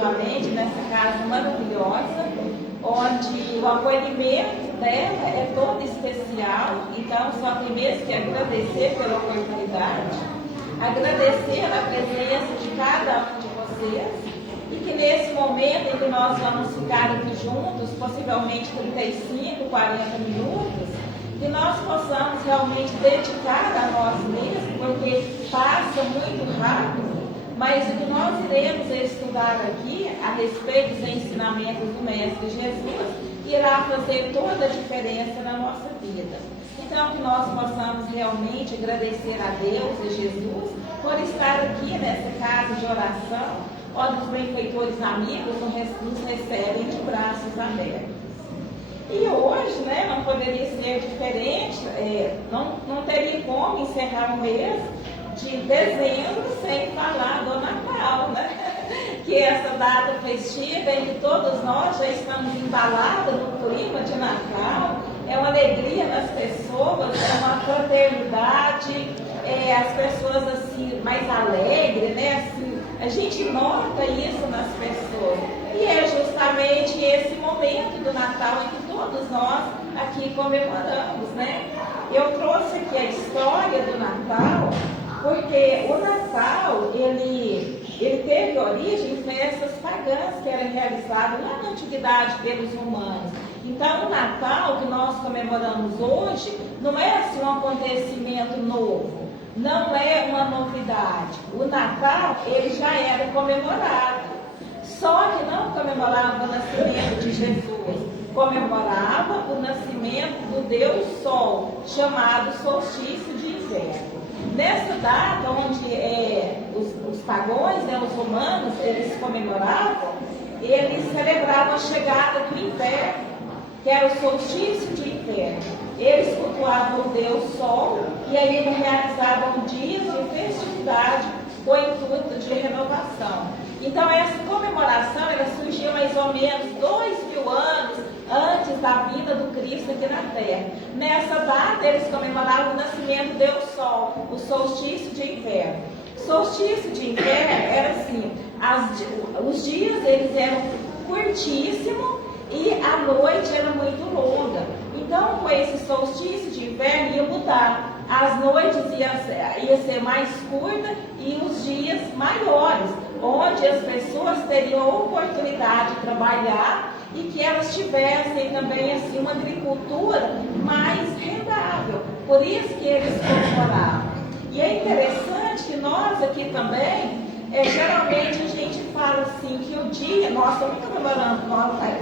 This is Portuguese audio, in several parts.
novamente nessa casa maravilhosa, onde o acolhimento dela é todo especial. Então, só tem mesmo que agradecer pela oportunidade, agradecer a presença de cada um de vocês, e que nesse momento em que nós vamos ficar aqui juntos, possivelmente 35, 40 minutos, que nós possamos realmente dedicar a nós mesmos, porque passa muito rápido, mas o que nós iremos estudar aqui a respeito dos ensinamentos do Mestre Jesus irá fazer toda a diferença na nossa vida. Então, que nós possamos realmente agradecer a Deus e Jesus por estar aqui nessa casa de oração, onde os benfeitores amigos nos recebem de braços abertos. E hoje, né, não poderia ser diferente, não teria como encerrar o mês de dezembro sem falar do Natal, né? Que é essa data festiva em que todos nós já estamos embalados no clima de Natal, é uma alegria nas pessoas, é uma fraternidade, as pessoas assim, mais alegres, né? Assim, a gente nota isso nas pessoas. E é justamente esse momento do Natal em que todos nós aqui comemoramos, né? Eu trouxe aqui a história do Natal, porque o Natal, ele teve origem em festas pagãs que eram realizadas lá na antiguidade pelos romanos. Então, o Natal que nós comemoramos hoje não é assim um acontecimento novo, não é uma novidade. O Natal, ele já era comemorado, só que não comemorava o nascimento de Jesus, comemorava o nascimento do Deus Sol, chamado solstício de inverno. Nessa data, onde os pagãos, né, os romanos, eles comemoravam, eles celebravam a chegada do inverno, que era o solstício de inverno. Eles cultuavam o Deus Sol e aí eles realizavam dias de festividade com o intuito de renovação. Então, essa comemoração ela surgiu mais ou menos 2000 anos antes da vinda do Cristo aqui na Terra. Nessa data, eles comemoravam o nascimento do Deus Sol, o solstício de inverno. Solstício de inverno era assim, os dias eles eram curtíssimos e a noite era muito longa. Então, com esse solstício de inverno ia mudar. As noites ia ser mais curtas e os dias maiores, onde as pessoas teriam a oportunidade de trabalhar e que elas tivessem também assim, uma agricultura mais rentável. Por isso que eles comemoravam. E é interessante que nós aqui também, geralmente a gente fala assim, que o dia, nós também comemoramos,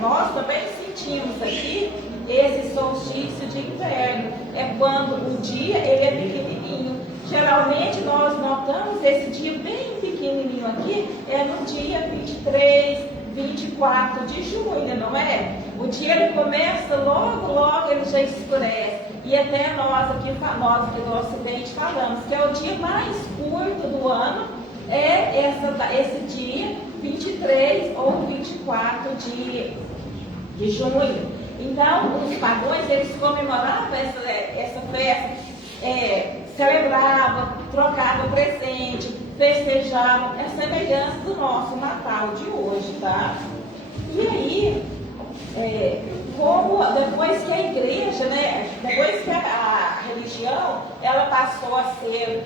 nós também sentimos aqui esse solstício de inverno. É quando o dia ele é pequenininho. Geralmente nós notamos esse dia bem pequenininho aqui, é no dia 23, 24 de junho, não é? O dia ele começa logo ele já escurece. E até nós aqui do Ocidente falamos que é o dia mais curto do ano, esse dia 23 ou 24 de junho. Então, os pagãos, eles comemoravam essa festa, celebravam, trocavam presente, festejavam, a semelhança do nosso Natal de hoje, tá? E aí, depois que a igreja, né, depois que a religião, ela passou a ser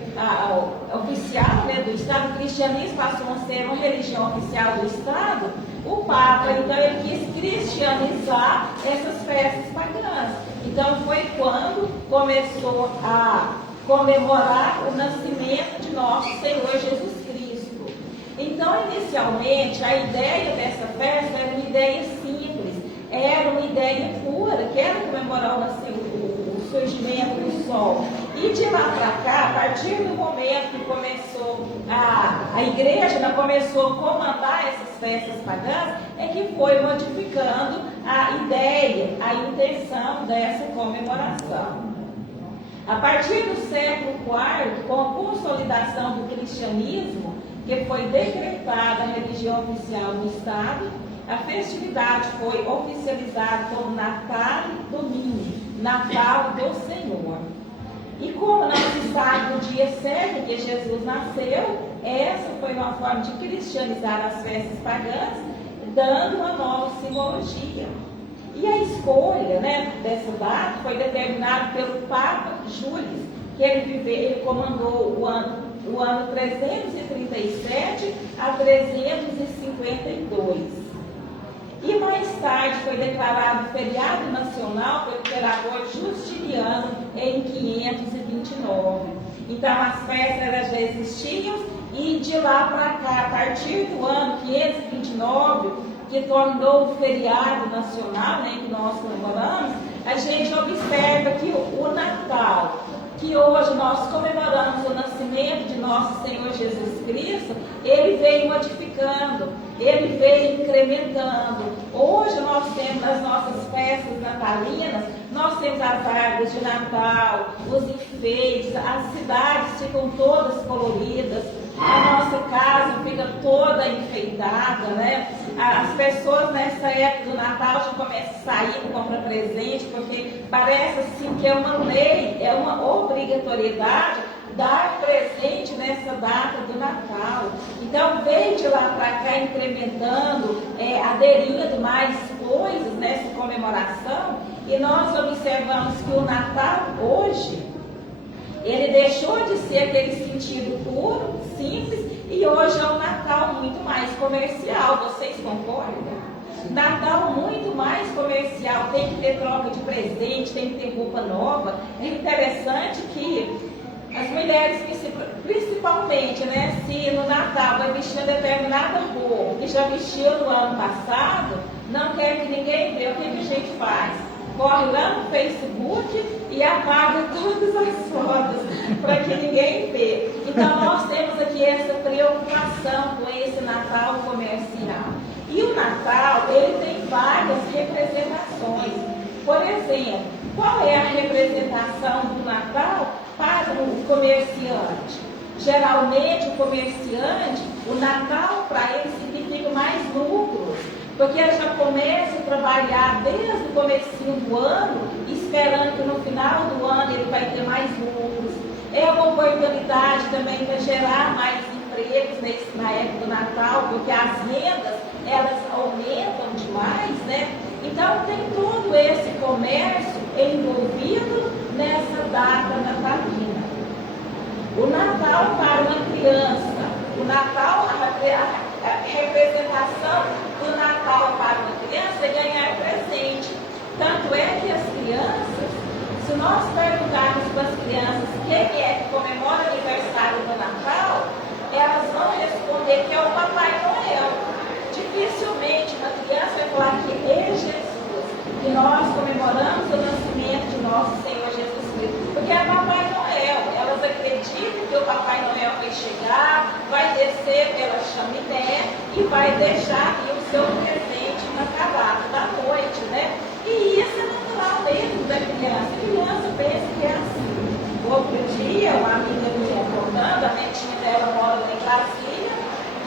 oficial, né, do Estado, o cristianismo passou a ser uma religião oficial do Estado, o Papa, então, ele quis cristianizar essas festas pagãs. Então, foi quando começou a comemorar o nascimento de nosso Senhor Jesus Cristo. Então, inicialmente, a ideia dessa festa era uma ideia simples, era uma ideia pura, que era comemorar o surgimento do sol. E de lá para cá, a partir do momento que começou a igreja começou a comandar essas festas pagãs, é que foi modificando a ideia, a intenção dessa comemoração. A partir do século IV, com a consolidação do cristianismo, que foi decretada a religião oficial do Estado, a festividade foi oficializada como Natal Domini, Natal do Senhor. E como não se sabe o dia certo que Jesus nasceu, essa foi uma forma de cristianizar as festas pagãs, dando uma nova simbologia. E a escolha, né, dessa data foi determinada pelo Papa Júlio, que ele comandou o ano 337 a 352. E mais tarde foi declarado feriado nacional pelo imperador Justiniano em 529. Então as festas já existiam e de lá para cá, a partir do ano 529, que tornou o feriado nacional, né, que nós comemoramos, a gente observa que o Natal, que hoje nós comemoramos o nascimento de nosso Senhor Jesus Cristo, ele veio modificando, ele veio incrementando. Hoje nós temos nas nossas festas natalinas, nós temos as árvores de Natal, os enfeites, as cidades ficam todas coloridas, a nossa casa fica toda enfeitada, né? As pessoas nessa época do Natal já começam a sair para comprar presente, porque parece assim que é uma lei, é uma obrigatoriedade dar presente nessa data do Natal. Então veio de lá para cá incrementando, aderindo mais coisas nessa comemoração, e nós observamos que o Natal hoje, ele deixou de ser aquele sentido puro, simples, e hoje é um Natal muito mais comercial. Vocês concordam? Natal muito mais comercial, tem que ter troca de presente, tem que ter roupa nova. É interessante que as mulheres, principalmente, né, se no Natal vai vestir uma determinada roupa que já vestiu no ano passado, não quer que ninguém veja, o que a gente faz? Corre lá no Facebook e apaga todas as fotos para que ninguém veja. Então nós temos aqui essa preocupação com esse Natal comercial. E o Natal, ele tem várias representações. Por exemplo, qual é a representação do Natal para o comerciante? Geralmente o comerciante, o Natal para ele significa mais lucros, porque ele já começa a trabalhar desde o comecinho do ano, esperando que no final do ano ele vai ter mais lucros. É uma oportunidade também para gerar mais empregos na época do Natal, porque as rendas, elas aumentam demais, né? Então tem todo esse comércio envolvido nessa data natalina. O Natal para uma criança, o Natal, a representação do Natal para uma criança é ganhar presente. Tanto é que as crianças, se nós perguntarmos para as crianças quem é que comemora o aniversário do Natal, elas vão responder que é o Papai Noel. Dificilmente uma criança vai falar que é Jesus, que nós comemoramos o nascimento de nosso Senhor Jesus Cristo, porque é Papai Noel. Elas acreditam que o Papai Noel vai chegar, vai descer pela chaminé e vai deixar aqui o seu presente na calada da noite, né? E isso é natural mesmo da criança. A criança pensa que é assim. Outro dia, uma amiga minha contando, a netinha dela mora lá em Brasília,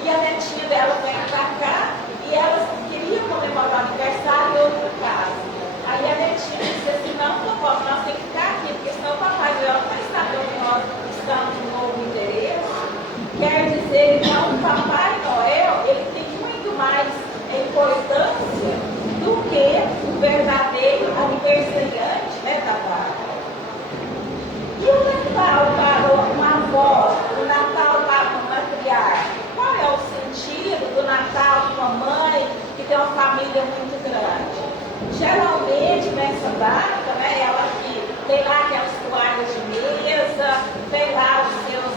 e a netinha dela vem pra cá, e elas queriam comemorar o aniversário em outra casa. Aí a netinha disse assim, não, vovó, nós temos que ficar aqui, porque senão o Papai Noel não vai saber onde nós estamos no novo endereço. Quer dizer, então, o Papai Noel, ele tem muito mais importância do que o verdadeiro aniversariante, né, da data. E o Natal para uma avó, o Natal para uma matriarca? Qual é o sentido do Natal para uma mãe que tem uma família muito grande? Geralmente nessa data, né, ela que tem lá aquelas toalhas de mesa, tem lá os seus,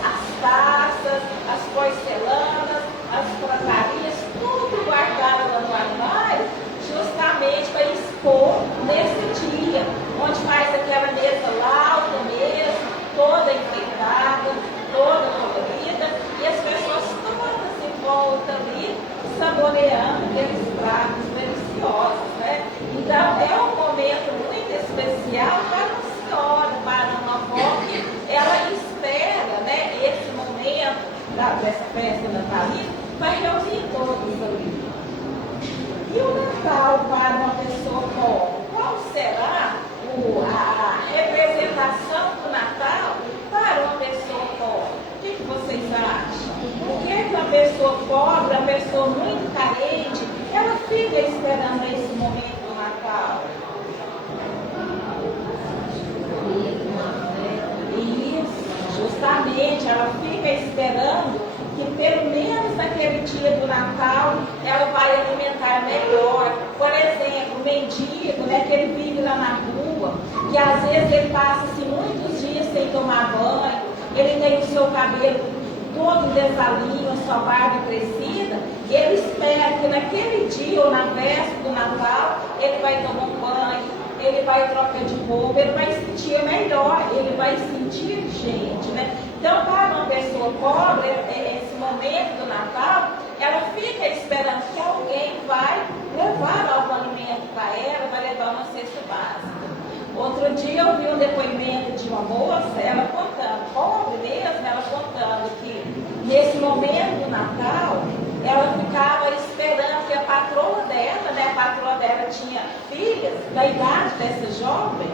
as taças, as porcelanas, as pratarias, tudo guardado no armário, justamente para expor nesse dia, onde faz aquela mesa lauta mesmo, toda enfeitada, toda colorida, e as pessoas todas em volta ali, saboreando aqueles pratos deliciosos, né? Então é um momento muito especial para uma senhora, para uma avó, que ela espera, né, esse momento dessa festa natalina para reunir todos ali. E o Natal para uma pessoa pobre? Qual será a representação do Natal para uma pessoa pobre? justamente ela fica esperando que pelo menos naquele dia do Natal ela vai alimentar melhor. Por exemplo, o mendigo, né, que ele vive lá na rua, que às vezes ele passa assim, muitos dias sem tomar banho, ele tem o seu cabelo todo desalinho, a sua barba crescida, ele espera que naquele dia ou na véspera do Natal ele vai tomar um banho, ele vai trocar de roupa, ele vai sentir melhor, ele vai sentir gente, né? Então, para uma pessoa pobre, esse momento do Natal, ela fica esperando que alguém vai levar algum alimento para ela, vai levar uma cesta básica. Outro dia eu vi um depoimento de uma moça, ela contando, pobre mesmo, ela contando que nesse momento do Natal, ela ficava esperando que a patroa dela, né, a patroa dela tinha filhas da idade dessa jovem,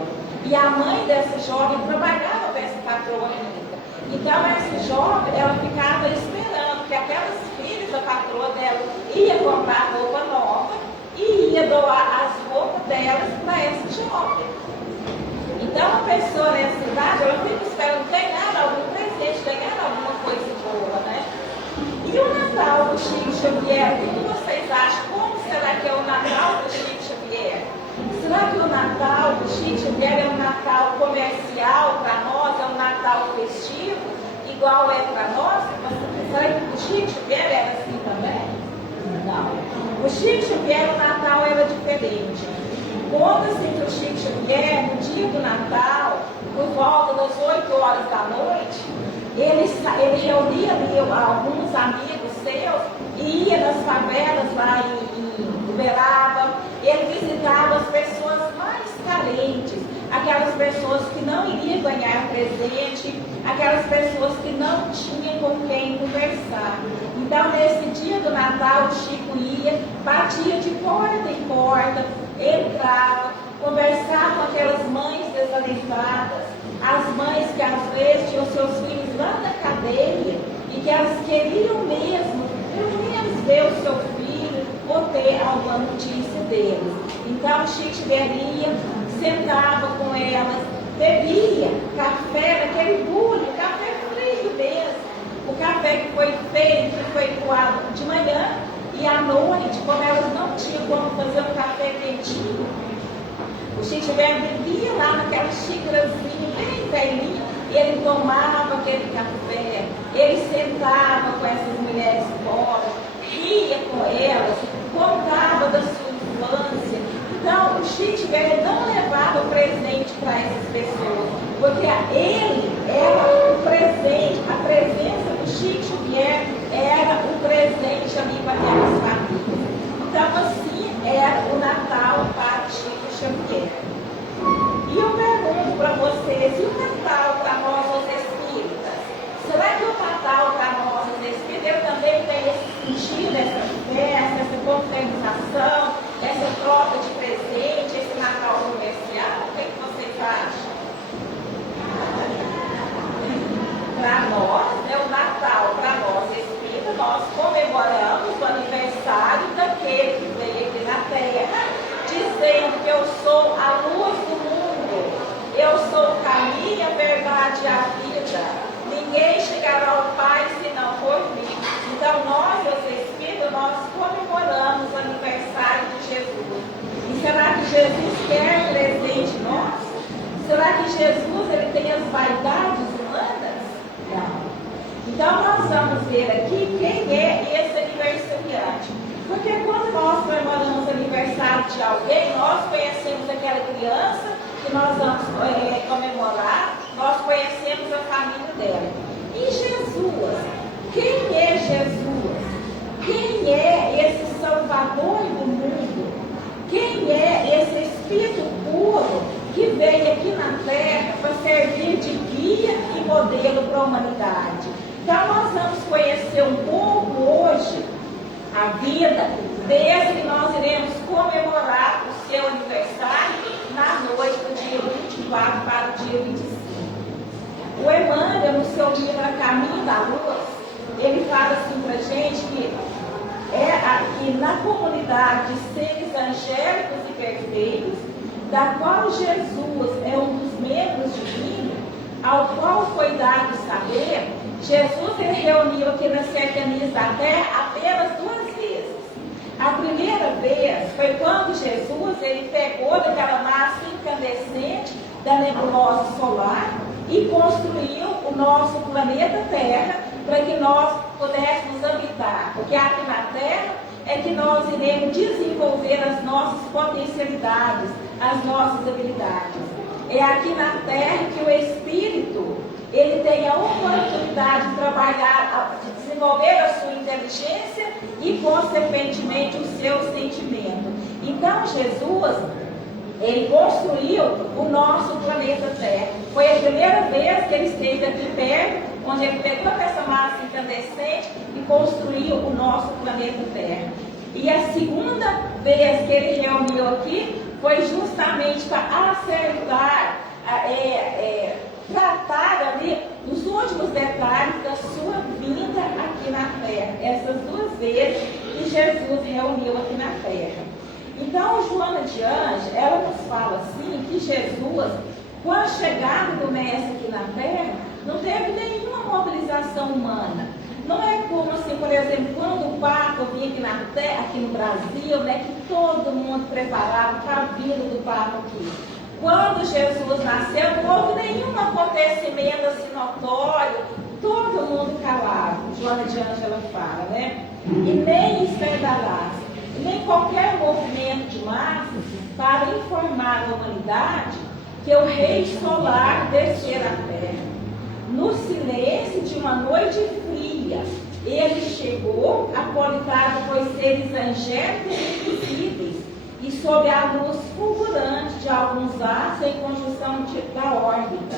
e a mãe dessa jovem trabalhava para essa patroa rica. Então essa jovem, ela ficava esperando que aquelas filhas da patroa dela ia comprar roupa nova e ia doar as roupas delas para essa jovem. Então a pessoa nessa idade, ela fica esperando ganhar algum presente, ganhar alguma coisa boa, né? E o Natal do Chico Xavier, o que vocês acham? Como será que é o Natal do Chico Xavier? Será que o Natal do Chico Xavier é um Natal comercial para nós, é um Natal festivo, igual é para nós? Será que o Chico Xavier era assim também? Não. O Chico Xavier, o Natal era diferente. Conta-se que o Chico Xavier, no dia do Natal, por volta das 8 horas da noite, ele reunia ali alguns amigos seus e ia nas favelas lá em Uberaba. Ele visitava as pessoas mais carentes, aquelas pessoas que não iriam ganhar presente, aquelas pessoas que não tinham com quem conversar. Então, nesse dia do Natal, o Chico ia, batia de porta em porta, entrava, conversava com aquelas mães desalentadas, as mães que às vezes tinham seus filhos lá na cadeia e que elas queriam mesmo, pelo menos ver o seu filho ou ter alguma notícia deles. Então, o Chico Xavier sentava com elas, bebia café naquele bulho, café frio mesmo. O café que foi feito, que foi coado de manhã e à noite, como elas não tinham como fazer um café quentinho, o Chico Xavier bebia lá naquela xícarazinha bem velhinha, ele tomava aquele café, ele sentava com essas mulheres pobres, ria com elas, contava da sua infância. Então, o Chico Xavier não levava presente para essas pessoas, porque ele era o presente, a presença do Chico Xavier era o presente ali para aquelas famílias. Então, assim era o Natal para Chico Xavier. E eu pergunto para vocês, e o Natal para nós, os espíritas? Será que o Natal para nós, os espíritas, também tem esse sentido, essa festa, essa confraternização, essa troca de presente, esse Natal comercial? O que vocês acham? Para nós, o Natal, para nós espíritas, nós comemoramos o aniversário daquele que veio aqui na Terra, dizendo que eu sou a luz do mundo, eu sou o caminho, a verdade e a vida. Ninguém chegará ao Pai senão por mim. Então nós, os espíritos, nós comemoramos o aniversário de Jesus. E será que Jesus quer presente em nós? Será que Jesus ele tem as vaidades humanas? Não. Então nós vamos ver aqui quem é esse aniversariante. Porque quando nós comemoramos o aniversário de alguém, nós conhecemos aquela criança que nós vamos comemorar, nós conhecemos a família dela. E Jesus? Quem é Jesus? Quem é esse Salvador do mundo? Quem é esse Espírito puro que veio aqui na Terra para servir de guia e modelo para a humanidade? Então nós vamos conhecer um pouco hoje a vida desse que nós iremos comemorar o seu aniversário na noite do dia 24 para o dia 25. O Emmanuel, no seu livro A Caminho da Luz, ele fala assim para a gente que é aqui na comunidade de seres angélicos e perfeitos, da qual Jesus é um dos membros divinos, ao qual foi dado saber Jesus ele reuniu aqui nas cercanias da terra apenas 2 vezes. A primeira vez foi quando Jesus ele pegou daquela massa incandescente da nebulosa solar e construiu o nosso planeta Terra para que nós pudéssemos habitar. Porque aqui na Terra é que nós iremos desenvolver as nossas potencialidades, as nossas habilidades. É aqui na Terra que o Espírito ele tem a oportunidade de trabalhar, de desenvolver a sua inteligência e, consequentemente, o seu sentimento. Então, Jesus, ele construiu o nosso planeta Terra. Foi a primeira vez que ele esteve aqui perto, onde ele pegou essa massa incandescente e construiu o nosso planeta Terra. E a segunda vez que ele reuniu aqui foi justamente para acertar, tratar ali os últimos detalhes da sua vinda aqui na Terra. Essas 2 vezes que Jesus reuniu aqui na Terra. Então, Joana de Anjos, ela nos fala assim, que Jesus, com a chegada do Mestre aqui na Terra, não teve nenhuma mobilização humana. Não é como assim, por exemplo, quando o Papa vinha aqui na Terra, aqui no Brasil, né, que todo mundo preparava para a vinda do Papa aqui. Quando Jesus nasceu, não houve nenhum acontecimento assim notório, todo mundo calado. Joana de Anjos ela fala, né? E nem estardalhaço, nem qualquer movimento de massas para informar a humanidade que o Rei Solar descera à Terra. No silêncio de uma noite fria, ele chegou, apolitado por seres angélicos e invisíveis, e sob a luz fulgurante de alguns astros em conjunção da órbita,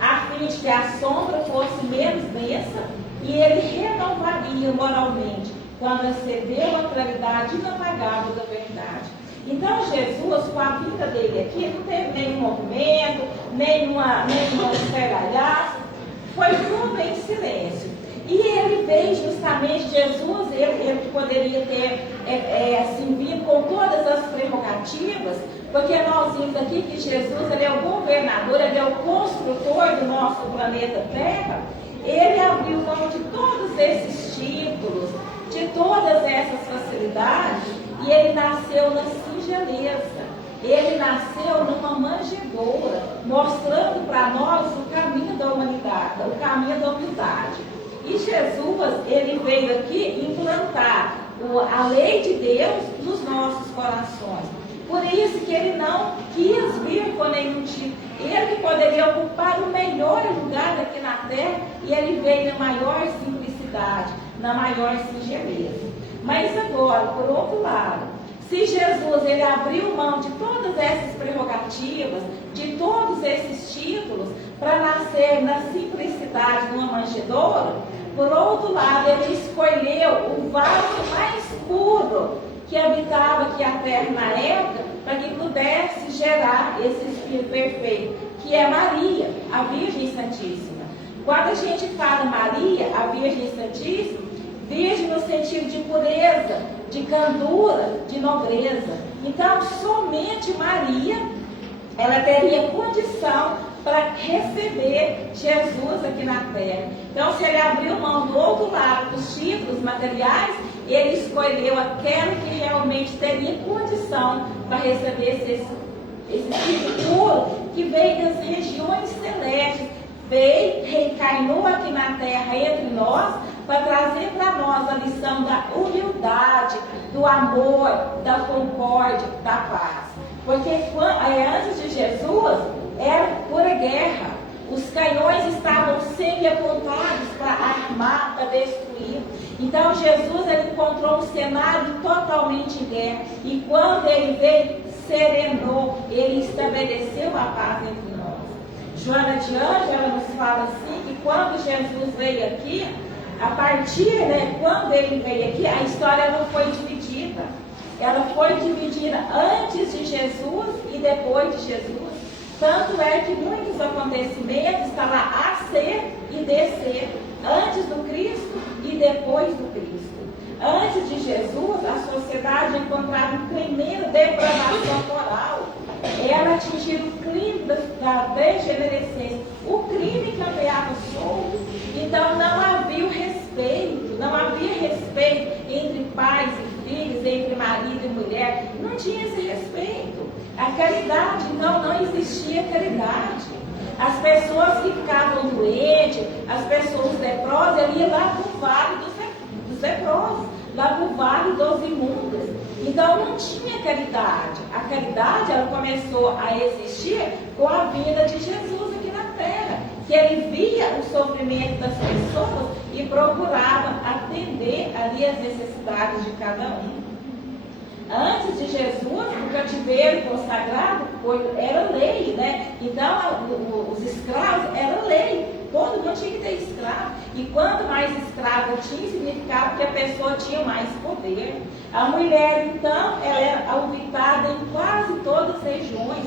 a fim de que a sombra fosse menos densa e ele renovaria moralmente quando acendeu a claridade inapagável da verdade. Então Jesus, com a vinda dele aqui, não teve nenhum movimento, nenhuma esfergalhaço, foi tudo em silêncio. E ele veio justamente, Jesus, ele poderia ter assim, vindo com todas as prerrogativas, porque nós vimos aqui que Jesus ele é o governador, ele é o construtor do nosso planeta Terra. Ele abriu mão de todos esses títulos, de todas essas facilidades, e ele nasceu na singeleza. Ele nasceu numa manjedoura, mostrando para nós o caminho da humanidade, o caminho da humildade. E Jesus, ele veio aqui implantar a lei de Deus nos nossos corações. Por isso que ele não quis vir com nenhum tipo. Ele que poderia ocupar o melhor lugar aqui na terra, e ele veio na maior simplicidade, na maior singeleza. Mas agora, por outro lado, se Jesus ele abriu mão de todas essas prerrogativas, de todos esses títulos, para nascer na simplicidade de uma manjedoura, por outro lado, ele escolheu o vaso mais puro que habitava aqui a terra na época, para que pudesse gerar esse Espírito perfeito, que é Maria, a Virgem Santíssima. Quando a gente fala Maria, a Virgem Santíssima, virgem no sentido de pureza, de candura, de nobreza. Então, somente Maria, ela teria condição para receber Jesus aqui na terra. Então, se ele abriu mão do outro lado dos títulos materiais, ele escolheu aquela que realmente teria condição para receber esse Espírito puro, que veio das regiões celestes, veio, reencarnou aqui na terra entre nós, para trazer para nós a lição da humildade, do amor, da concórdia, da paz. Porque antes de Jesus, era pura guerra. Os canhões estavam sempre apontados para armar, para destruir. Então Jesus ele encontrou um cenário totalmente em guerra. E quando ele veio, serenou, ele estabeleceu a paz entre nós. Joana de Anjos, ela nos fala assim, que quando Jesus veio aqui, a partir, quando ele veio aqui, a história não foi dividida. Ela foi dividida antes de Jesus e depois de Jesus. Tanto é que muitos acontecimentos estão lá a ser e descer, antes do Cristo e depois do Cristo. Antes de Jesus, a sociedade encontrava um tremenda depravação moral. Ela atingiu o crime da degenerescência. O crime campeava solto. Então, A caridade, então, não existia caridade. As pessoas que ficavam doentes, as pessoas leprosas, ele ia lá para o vale dos leprosos, lá para o vale dos imundos. Então não tinha caridade. A caridade, ela começou a existir com a vinda de Jesus aqui na terra, que ele via o sofrimento das pessoas e procurava atender ali as necessidades de cada um. Antes de Jesus, o cativeiro consagrado era lei, né? Então, os escravos era lei. Todo mundo tinha que ter escravo. E quanto mais escravo tinha, significava que a pessoa tinha mais poder. A mulher, então, ela era auditada em quase todas as regiões.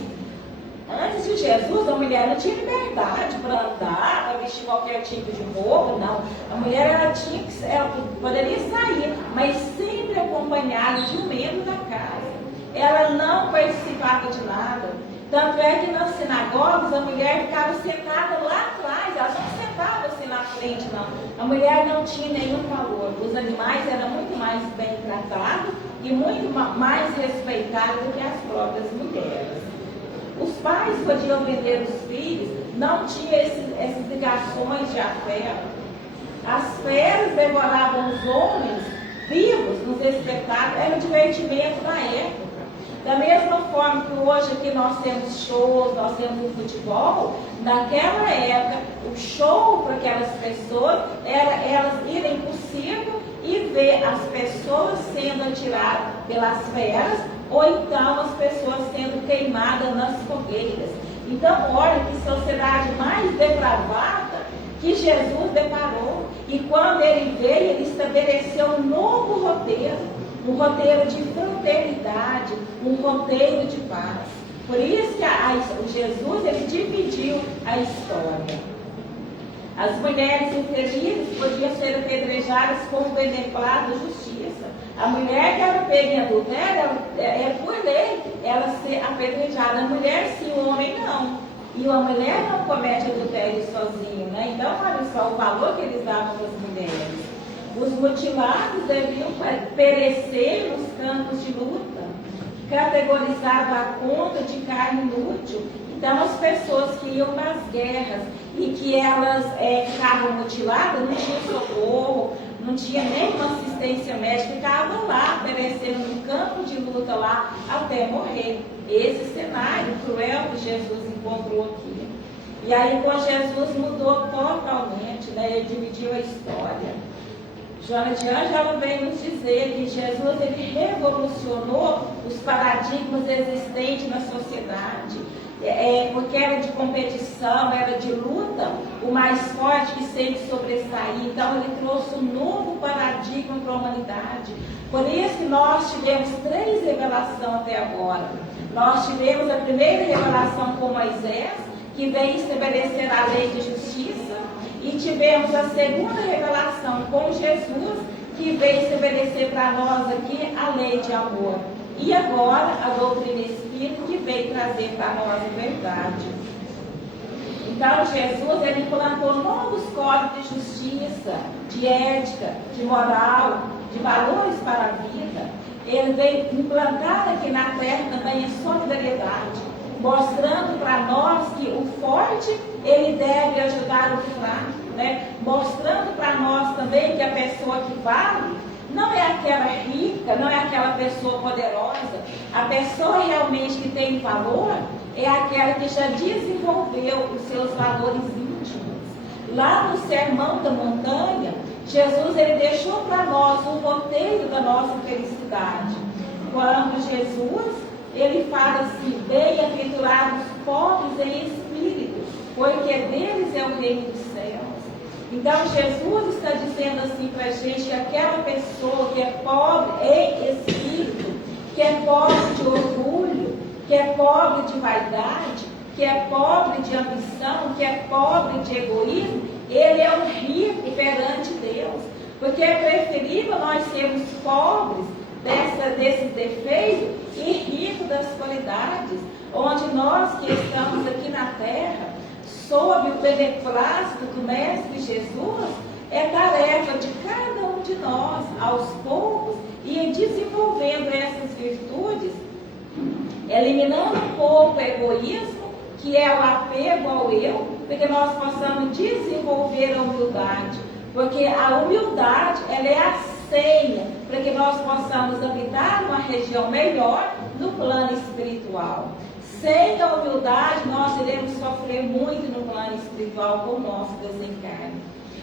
Antes de Jesus, a mulher não tinha liberdade para andar, para vestir qualquer tipo de roupa, não. A mulher ela poderia sair, mas sempre acompanhada de um membro da casa. Ela não participava de nada. Tanto é que nas sinagogas a mulher ficava sentada lá atrás, ela não sentava assim na frente, não. A mulher não tinha nenhum valor. Os animais eram muito mais bem tratados e muito mais respeitados do que as próprias mulheres. Os pais podiam vender os filhos, não tinha essas ligações de afeto. As feras devoravam os homens vivos nos espetáculos, era o divertimento da época. Da mesma forma que hoje aqui nós temos shows, nós temos o futebol, naquela época o show para aquelas pessoas era elas irem para o circo e ver as pessoas sendo atiradas pelas feras, ou então as pessoas sendo queimadas nas fogueiras. Então, olha que sociedade mais depravada que Jesus deparou. E quando ele veio, ele estabeleceu um novo roteiro, um roteiro de fraternidade, um roteiro de paz. Por isso que Jesus ele dividiu a história. As mulheres infelizes podiam ser apedrejadas como exemplar da justiça. A mulher que era pega em adultério, era por lei ela ser apedrejada. A mulher sim, o homem não. E a mulher não comete adultério sozinho, né? Então, olha só o valor que eles davam para as mulheres. Os mutilados deviam perecer nos campos de luta, categorizava a conta de carne inútil. Então, as pessoas que iam para as guerras e que elas ficavam mutiladas, não tinha socorro, não tinha nenhuma assistência médica, ficavam lá, perecendo no campo de luta lá, até morrer. Esse cenário cruel que Jesus encontrou aqui. E aí, com Jesus, mudou totalmente, né? Ele dividiu a história. Joana de Ângela vem nos dizer que Jesus ele revolucionou os paradigmas existentes na sociedade. Porque era de competição, era de luta, o mais forte que sempre sobressaía. Então ele trouxe um novo paradigma para a humanidade. Por isso que nós tivemos 3 revelações até agora. Nós tivemos a primeira revelação com Moisés, que veio estabelecer a lei de justiça, e tivemos a segunda revelação com Jesus, que veio estabelecer para nós aqui a lei de amor. E agora a doutrina espírita, que veio trazer para nós a verdade. Então Jesus ele implantou novos códigos de justiça, de ética, de moral, de valores para a vida. Ele veio implantar aqui na terra também a solidariedade, mostrando para nós que o forte ele deve ajudar o fraco, né? Mostrando para nós também que a pessoa que vale não é aquela rica, não é aquela pessoa poderosa. A pessoa realmente que tem valor é aquela que já desenvolveu os seus valores íntimos. Lá no Sermão da Montanha, Jesus ele deixou para nós um roteiro da nossa felicidade. Quando Jesus ele fala assim: bem-aventurados os pobres em espírito, porque deles é o reino dos céus. Então Jesus está dizendo assim para a gente que aquela pessoa que é pobre em espírito, que é pobre de orgulho, que é pobre de vaidade, que é pobre de ambição, que é pobre de egoísmo, ele é um rico perante Deus. Porque é preferível nós sermos pobres desses defeitos e ricos das qualidades, onde nós que estamos aqui na terra, sob o beneplácito do Mestre Jesus, é tarefa de cada um de nós, aos poucos, e desenvolvendo essas virtudes, eliminando um pouco o egoísmo, que é o apego ao eu, para que nós possamos desenvolver a humildade, porque a humildade, ela é a senha para que nós possamos habitar uma região melhor no plano espiritual. Sem a humildade, nós iremos sofrer muito no plano espiritual com o nosso desencarne.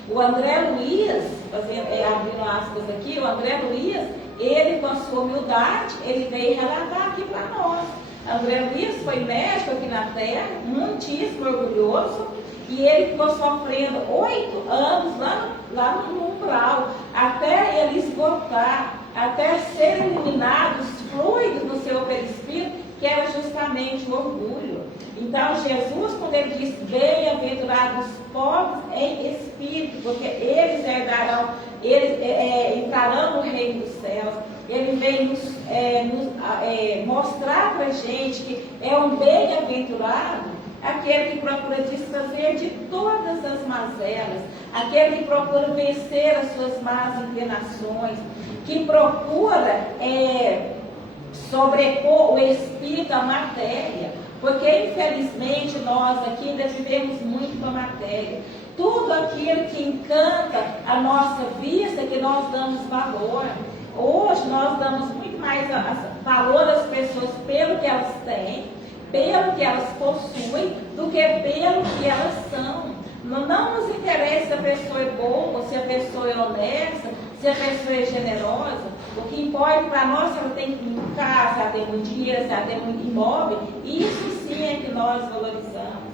O André Luiz, abrindo aspas aqui, o André Luiz, ele com a sua humildade, ele veio relatar aqui para nós. André Luiz foi médico aqui na Terra, muitíssimo orgulhoso, e ele ficou sofrendo 8 anos lá no umbral, até ele esgotar, até ser eliminado os fluidos do seu perispírito, que era justamente o orgulho. Então Jesus, quando ele diz, bem-aventurados os pobres em espírito, porque eles herdarão, entrarão no reino dos céus, ele vem nos mostrar para a gente que é um bem-aventurado aquele que procura desfazer de todas as mazelas, aquele que procura vencer as suas más inclinações, que procura sobrepor o espírito à matéria, porque infelizmente nós aqui ainda vivemos muito com a matéria. Tudo aquilo que encanta a nossa vista, que nós damos valor. Hoje nós damos muito mais valor às pessoas pelo que elas têm, pelo que elas possuem, do que pelo que elas são. Não nos interessa se a pessoa é boa, se a pessoa é honesta, se a pessoa é generosa. O que importa para nós é se ela tem casa, se ela tem muito dinheiro, se ela tem muito imóvel. Isso sim é que nós valorizamos.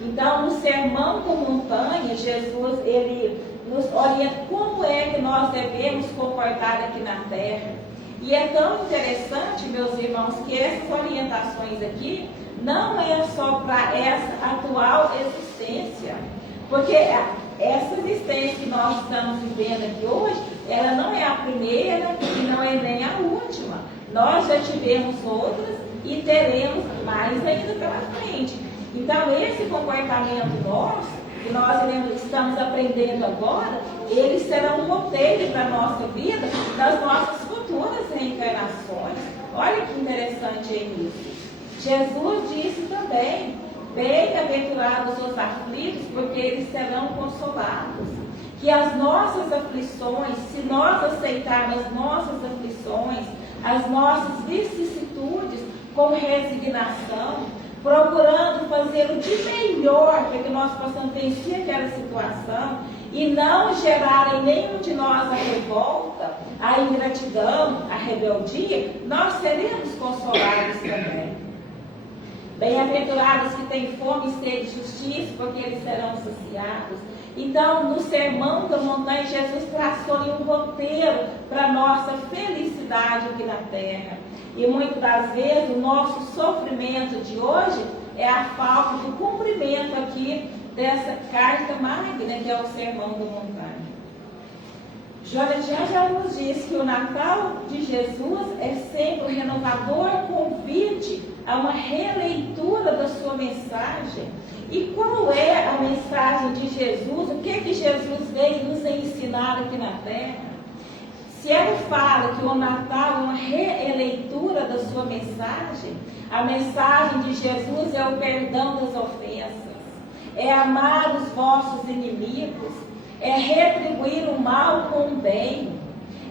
Então, no Sermão da Montanha, Jesus, ele nos orienta como é que nós devemos comportar aqui na Terra. E é tão interessante, meus irmãos, que essas orientações aqui não é só para essa atual existência. Porque essa existência que nós estamos vivendo aqui hoje, ela não é a primeira e não é nem a última. Nós já tivemos outras e teremos mais ainda pela frente. Então, esse comportamento nosso, que nós estamos aprendendo agora, eles serão um roteiro para a nossa vida, das nossas futuras reencarnações. Olha que interessante é isso. Jesus disse também, bem-aventurados os aflitos, porque eles serão consolados. Que as nossas aflições, se nós aceitarmos as nossas aflições, as nossas vicissitudes com resignação, procurando fazer o de melhor para que nós possamos vencer aquela situação e não gerar em nenhum de nós a revolta, a ingratidão, a rebeldia, nós seremos consolados também. Bem-aventurados que têm fome e sede de justiça, porque eles serão saciados. Então, no Sermão da Montanha, Jesus traçou um roteiro para a nossa felicidade aqui na Terra. E muitas das vezes o nosso sofrimento de hoje é a falta do cumprimento aqui dessa carta magna que é o Sermão da Montanha. Jonathan já nos diz que o Natal de Jesus é sempre um renovador convite a uma releitura da sua mensagem. E qual é a mensagem de Jesus? O que Jesus veio nos ensinar aqui na Terra? Se ele fala que o Natal é uma releitura da sua mensagem, a mensagem de Jesus é o perdão das ofensas, é amar os vossos inimigos, é retribuir o mal com o bem,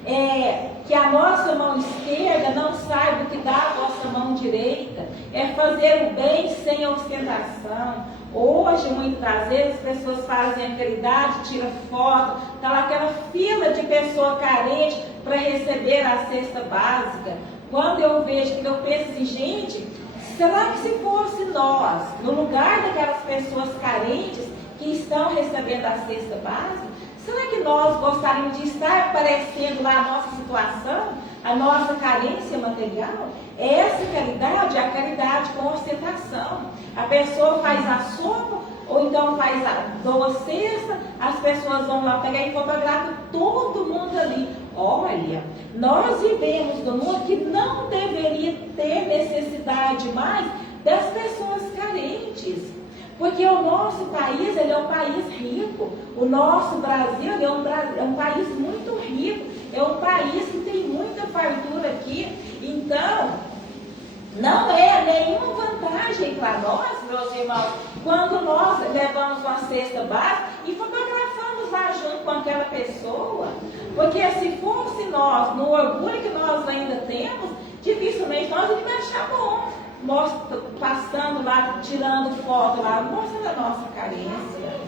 é que a nossa mão esquerda não saiba o que dá a vossa mão direita, é fazer o bem sem ostentação. Hoje, muitas das vezes, as pessoas fazem a caridade, tiram foto, está lá aquela fila de pessoa carente para receber a cesta básica. Quando eu vejo, eu penso assim, gente, será que se fosse nós, no lugar daquelas pessoas carentes que estão recebendo a cesta básica, será que nós gostaríamos de estar aparecendo lá a nossa situação, a nossa carência material? Essa caridade é a caridade com ostentação. A pessoa faz a sopa, ou então doa cesta, as pessoas vão lá pegar e fotografam todo mundo ali. Olha, nós vivemos num mundo que não deveria ter necessidade mais das pessoas carentes. Porque o nosso país, ele é um país rico. O nosso Brasil ele é um país muito rico. É um país que tem muita fartura aqui. Então, Não é nenhuma vantagem para nós, meus irmãos, quando nós levamos uma cesta básica e fotografamos lá junto com aquela pessoa. Porque se fosse nós, no orgulho que nós ainda temos, dificilmente nós íamos achar bom. Nós passando lá, tirando foto lá, mostrando a nossa carência.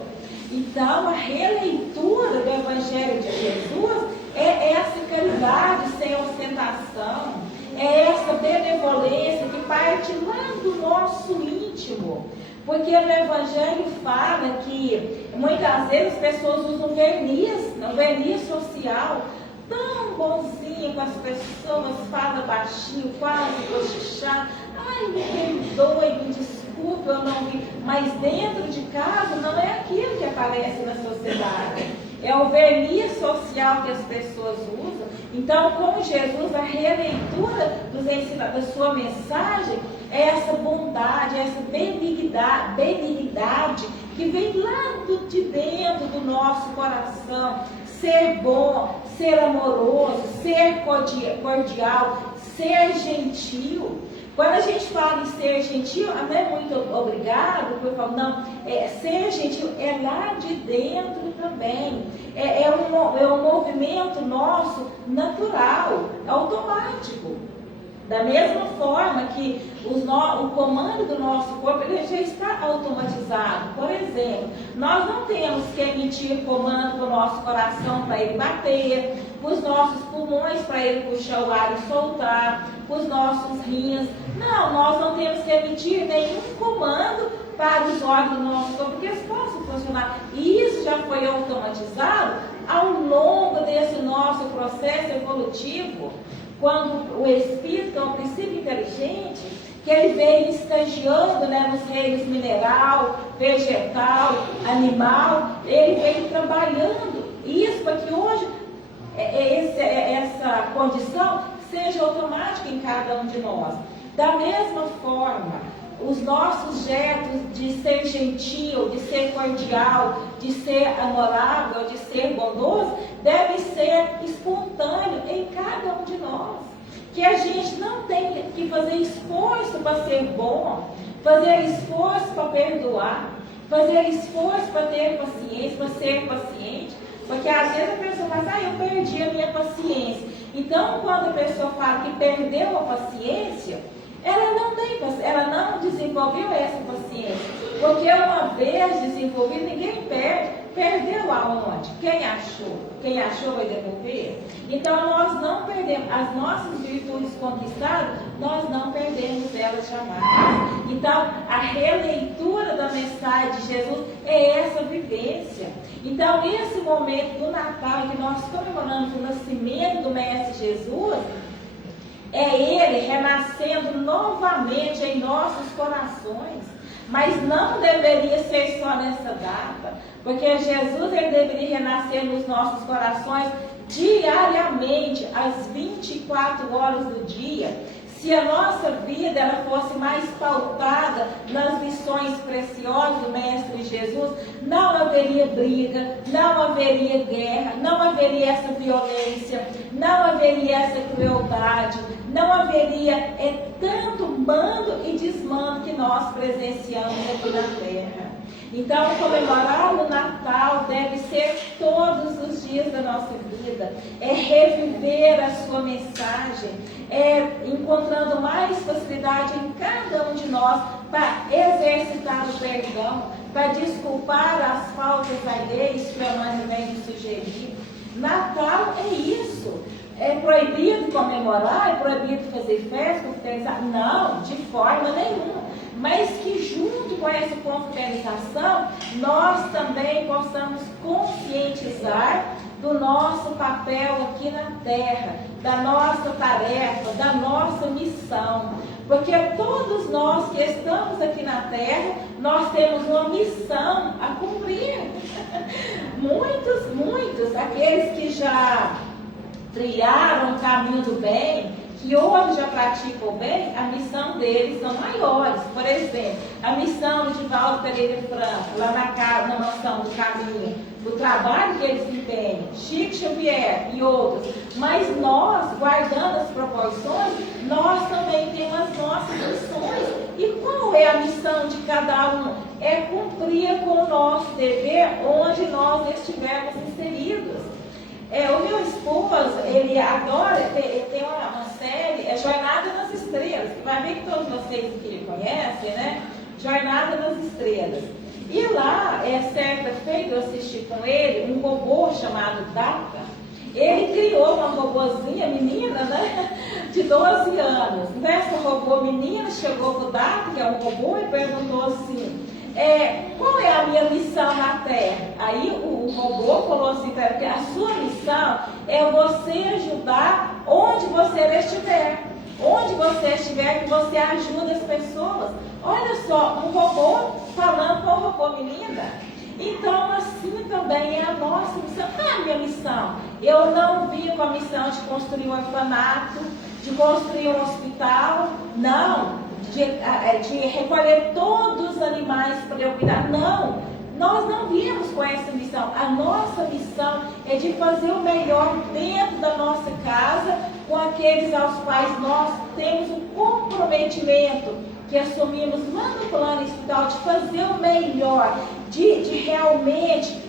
Então, a releitura do Evangelho de Jesus é essa caridade sem ostentação, é essa benevolência que parte lá do nosso íntimo. Porque no Evangelho fala que muitas vezes as pessoas usam verniz social, tão bonzinho com as pessoas, fala baixinho, quase cochichar. Ai, me perdoe, me desculpe, eu não vi. Mas dentro de casa não é aquilo que aparece na sociedade. É o verniz social que as pessoas usam. Então, com Jesus, a releitura da sua mensagem é essa bondade, essa benignidade que vem lá de dentro do nosso coração. Ser bom, ser amoroso, ser cordial, ser gentil. Quando a gente fala em ser gentil, não é muito obrigado, porque eu falo, não, ser gentil é lá de dentro também. É um movimento nosso natural, automático. Da mesma forma que o comando do nosso corpo ele já está automatizado. Por exemplo, nós não temos que emitir comando para o nosso coração para ele bater, para os nossos pulmões para ele puxar o ar e soltar, para os nossos rins. Não, nós não temos que emitir nenhum comando para os órgãos do nosso corpo, porque eles possam funcionar. E isso já foi automatizado ao longo desse nosso processo evolutivo. Quando o Espírito é um princípio inteligente, que ele vem estagiando nos reinos mineral, vegetal, animal, ele vem trabalhando isso para que hoje essa condição seja automática em cada um de nós. Da mesma forma, os nossos gestos de ser gentil, de ser cordial, de ser amorável, de ser bondoso, deve ser espontâneo em cada um de nós. Que a gente não tenha que fazer esforço para ser bom, fazer esforço para perdoar, fazer esforço para ter paciência, para ser paciente, porque às vezes a pessoa fala, eu perdi a minha paciência. Então, quando a pessoa fala que perdeu a paciência, ela não desenvolveu essa paciência. Porque uma vez desenvolvida, ninguém perde. Perdeu aonde? Quem achou? Quem achou vai devolver? Então nós não perdemos. As nossas virtudes conquistadas, nós não perdemos elas jamais. Então a releitura da mensagem de Jesus é essa vivência. Então esse momento do Natal, que nós comemoramos o nascimento do Mestre Jesus, é Ele renascendo novamente em nossos corações. Mas não deveria ser só nessa data, porque Jesus ele deveria renascer nos nossos corações diariamente, às 24 horas do dia. Se a nossa vida ela fosse mais pautada nas lições preciosas do Mestre Jesus, não haveria briga, não haveria guerra, não haveria essa violência, não haveria essa crueldade, não haveria tanto mando e desmando que nós presenciamos aqui na Terra. Então, comemorar o Natal deve ser todos os dias da nossa vida. É reviver a sua mensagem, é encontrando mais facilidade em cada um de nós para exercitar o perdão, para desculpar as faltas alheias que a mãe vem nos sugerir. Natal é isso. É proibido comemorar, é proibido fazer festa, confraternizar? Não, de forma nenhuma. Mas que junto com essa confraternização, nós também possamos conscientizar do nosso papel aqui na Terra, da nossa tarefa, da nossa missão. Porque todos nós que estamos aqui na Terra, nós temos uma missão a cumprir. Muitos, aqueles que já trilharam o caminho do bem, que hoje já praticam o bem, a missão deles são maiores. Por exemplo, a missão de Divaldo Pereira Franco, lá na casa, na mansão do Caminho, o trabalho que eles empenham, Chico Xavier e outros. Mas nós, guardando as proporções, nós também temos as nossas missões. E qual é a missão de cada um? É cumprir com o nosso dever onde nós estivermos inseridos. O meu esposo, ele adora, ele tem uma série, Jornada nas Estrelas, que vai ver que todos vocês que conhecem, né? Jornada nas Estrelas. E lá, certa feita, eu assisti com ele um robô chamado Data. Ele criou uma robozinha menina, né? De 12 anos. Nessa robô menina chegou para o Data, que é um robô, e perguntou assim: qual é a minha missão na Terra? Aí o robô falou assim para ela, que a sua missão é você ajudar onde você estiver. Onde você estiver, que você ajuda as pessoas. Olha só, um robô falando com um robô menina. Então, assim também é a nossa missão. Qual é a minha missão? Eu não vim com a missão de construir um orfanato, de construir um hospital, não. De recolher todos os animais para eu cuidar. Não, nós não viemos com essa missão. A nossa missão é de fazer o melhor dentro da nossa casa, com aqueles aos quais nós temos um comprometimento que assumimos lá no plano espiritual, de fazer o melhor, de realmente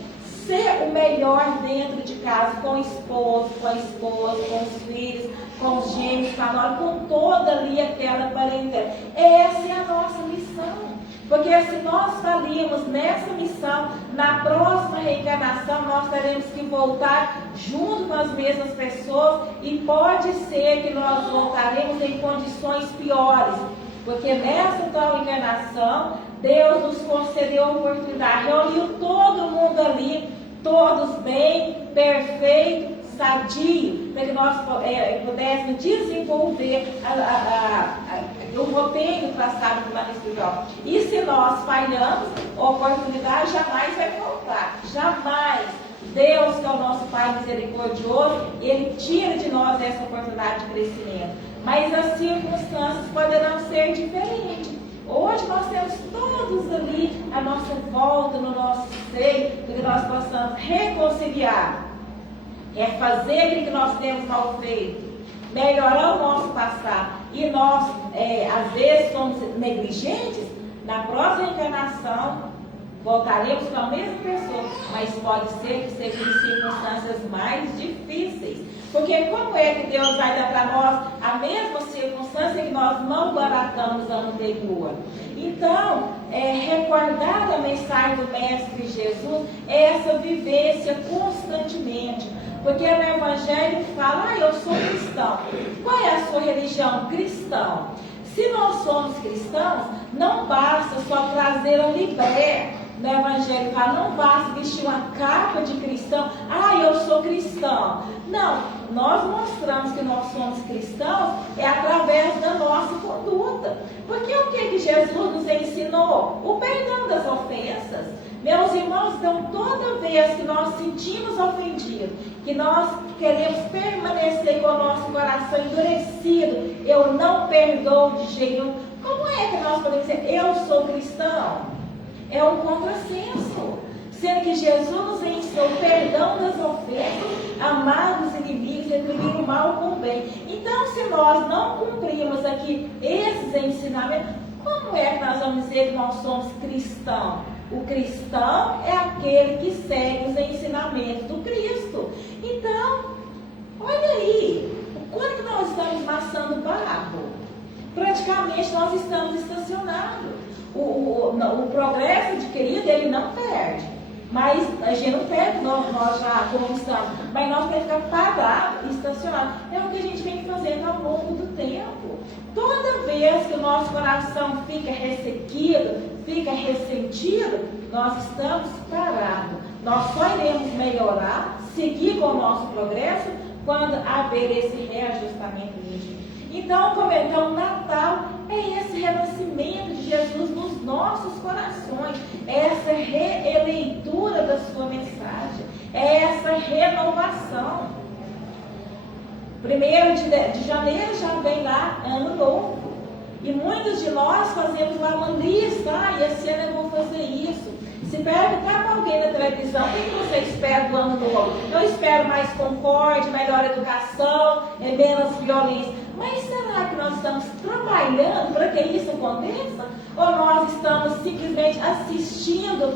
ser o melhor dentro de casa, com o esposo, com a esposa, com os filhos, com os gêmeos, com a nora, com toda ali aquela parentela. Essa é a nossa missão. Porque se nós falirmos nessa missão, na próxima reencarnação nós teremos que voltar junto com as mesmas pessoas, e pode ser que nós voltaremos em condições piores. Porque nessa tal encarnação, Deus nos concedeu a oportunidade, reuniu todo mundo ali, todos bem, perfeito, sadio, para que nós pudéssemos desenvolver o roteiro traçado do plano espiritual. E se nós falhamos, a oportunidade jamais vai voltar, jamais. Deus, que é o nosso Pai misericordioso, Ele tira de nós essa oportunidade de crescimento. Mas as circunstâncias poderão ser diferentes. Hoje nós temos todos ali à nossa volta, no nosso seio, para que nós possamos reconciliar, fazer aquilo que nós temos mal feito, melhorar o nosso passado. E nós, às vezes, somos negligentes. Na próxima encarnação, voltaremos com a mesma pessoa, mas pode ser que sejam circunstâncias mais difíceis. Porque como é que Deus vai dar para nós a mesma circunstância que nós não baratamos ano anterior? Então, recordar a mensagem do Mestre Jesus é essa vivência constantemente. Porque no Evangelho fala, eu sou cristão. Qual é a sua religião? Cristão. Se nós somos cristãos, não basta só trazer a libré. No Evangelho fala, não basta vestir uma capa de cristão, eu sou cristão. Não, nós mostramos que nós somos cristãos através da nossa conduta. Porque o que Jesus nos ensinou? O perdão das ofensas. Meus irmãos, então toda vez que nós sentimos ofendidos, que nós queremos permanecer com o nosso coração endurecido, eu não perdoo de jeito nenhum. Como é que nós podemos dizer, eu sou cristão? É um contrassenso. Sendo que Jesus nos ensinou o perdão das ofensas, amar os inimigos, retribuir o mal com o bem. Então, se nós não cumprimos aqui esses ensinamentos, como é que nós vamos dizer que nós somos cristãos? O cristão é aquele que segue os ensinamentos do Cristo. Então, olha aí, quando que nós estamos amassando barro? Praticamente nós estamos estacionados. O progresso adquirido, ele não perde. Mas a gente não perde, nós já começamos. Mas nós temos que ficar parados e estacionados. É o que a gente vem fazendo ao longo do tempo. Toda vez que o nosso coração fica ressequido, fica ressentido, nós estamos parados. Nós só iremos melhorar, seguir com o nosso progresso, quando haver esse reajustamento íntimo. Então, o Natal é esse renascimento de Jesus nos nossos corações, é essa releitura da sua mensagem, é essa renovação. 1º de janeiro já vem lá ano novo. E muitos de nós fazemos lá uma lista, e esse ano eu vou fazer isso. Se perguntar para alguém na televisão, o que você espera do ano novo? Eu espero mais concórdia, melhor educação, menos violência. Mas será que nós estamos trabalhando para que isso aconteça? Ou nós estamos simplesmente assistindo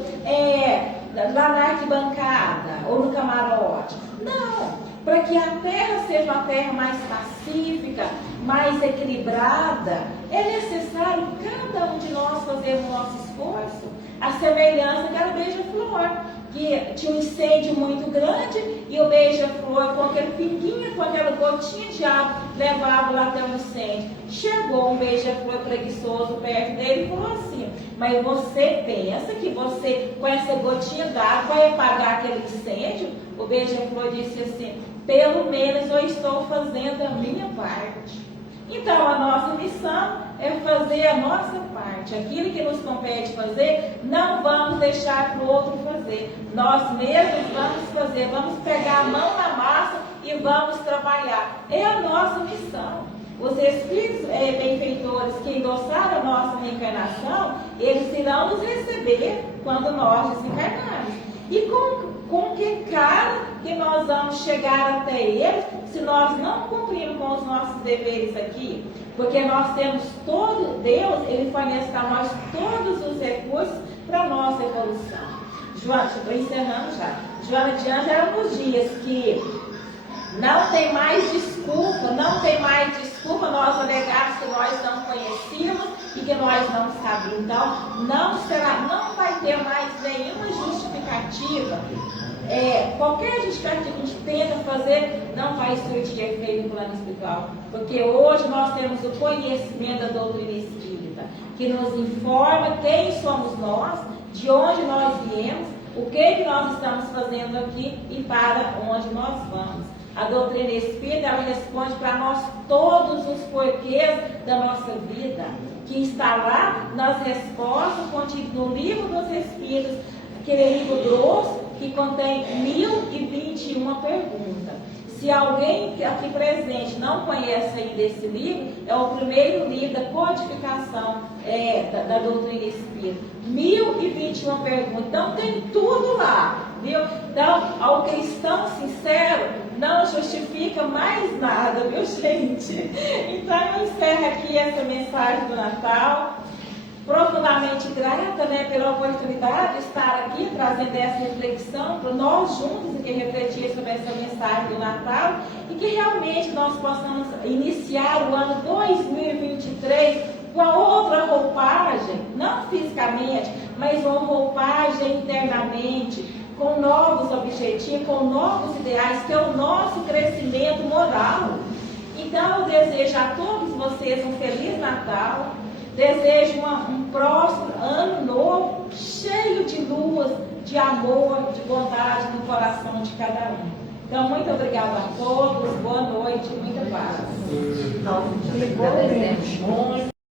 lá na arquibancada ou no camarote? Não! Para que a terra seja uma terra mais pacífica, mais equilibrada, é necessário cada um de nós fazer o nosso esforço. A semelhança daquela beija-flor, que tinha um incêndio muito grande e o beija-flor, com aquele pinguinho, com aquela gotinha de água, levava lá até o incêndio. Chegou um beija-flor preguiçoso perto dele e falou assim: mas você pensa que você, com essa gotinha d'água, vai apagar aquele incêndio? O beija-flor disse assim: pelo menos eu estou fazendo a minha parte. Então, a nossa missão é fazer a nossa parte. Aquilo que nos compete fazer, não vamos deixar para o outro fazer. Nós mesmos vamos fazer, vamos pegar a mão na massa e vamos trabalhar. É a nossa missão. Os espíritos benfeitores que endossaram a nossa reencarnação, eles irão nos receber quando nós desencarnarmos. E com que cara que nós vamos chegar até eles se nós não cumprirmos com os nossos deveres aqui? Porque nós temos todo, Deus, Ele fornece para nós todos os recursos para a nossa evolução. Joana, estou encerrando já. Joana de Anjos era nos dias que não tem mais desculpa nós alegarmos que nós não conhecíamos e que nós não sabíamos. Então, não vai ter mais nenhuma justificativa. Qualquer justificativa que a gente tenta fazer não vai surtir efeito no plano espiritual. Porque hoje nós temos o conhecimento da doutrina espírita, que nos informa quem somos nós, de onde nós viemos, o que nós estamos fazendo aqui e para onde nós vamos. A doutrina espírita, ela responde para nós todos os porquês da nossa vida, que está lá nas respostas contidas no livro dos Espíritos, aquele livro grosso que contém 1021 perguntas. Se alguém aqui presente não conhece ainda esse livro, é o primeiro livro da codificação da doutrina espírita. 1021 perguntas. Então tem tudo lá. Viu? Então, ao cristão sincero, não justifica mais nada, viu, gente? Então, eu encerro aqui essa mensagem do Natal. Profundamente grata, pela oportunidade de estar aqui trazendo essa reflexão para nós juntos aqui refletir sobre essa mensagem do Natal e que realmente nós possamos iniciar o ano 2023 com a outra roupagem, não fisicamente, mas uma roupagem internamente, com novos objetivos, com novos ideais, que é o nosso crescimento moral. Então, eu desejo a todos vocês um Feliz Natal. Desejo um próximo ano novo, cheio de luz, de amor, de bondade no coração de cada um. Então, muito obrigada a todos, boa noite, muita paz.